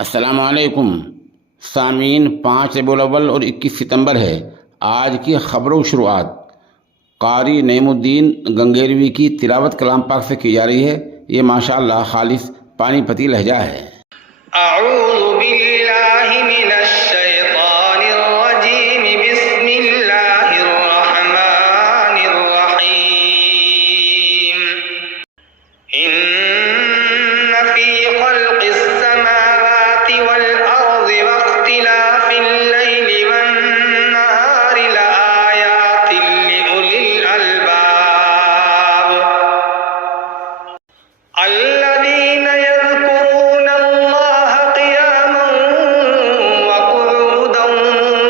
अस्सलामुअलैकुम सामीन। 5 रबीउल अव्वल और 21 सितंबर है। आज की ख़बरों की शुरुआत कारी नईमुद्दीन गंगेरवी की तिलावत कलाम पाक से की जा रही है। ये माशाअल्लाह खालिस पानीपती लहजा है। अऊज़ु बिल्लाहि मिनश शैतानिर रजीम, बिस्मिल्लाहिर रहमानिर रहीम। इन्न फी खल्क़िस समावाति वल अर्ज़ि वख्तिलाफिल लैलि वन नहारि लआयातिन लिउलिल अलबाब अल्लज़ीना यज़्कुरूना अल्लाह क़ियामन व qu'ूदन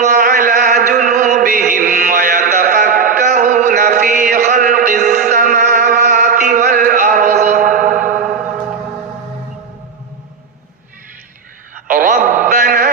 व अला जुनूबिहिम व यतफ़क्करूना फ़ी ख़ल्क़िस समावाति वल अर्ज़ रब्बना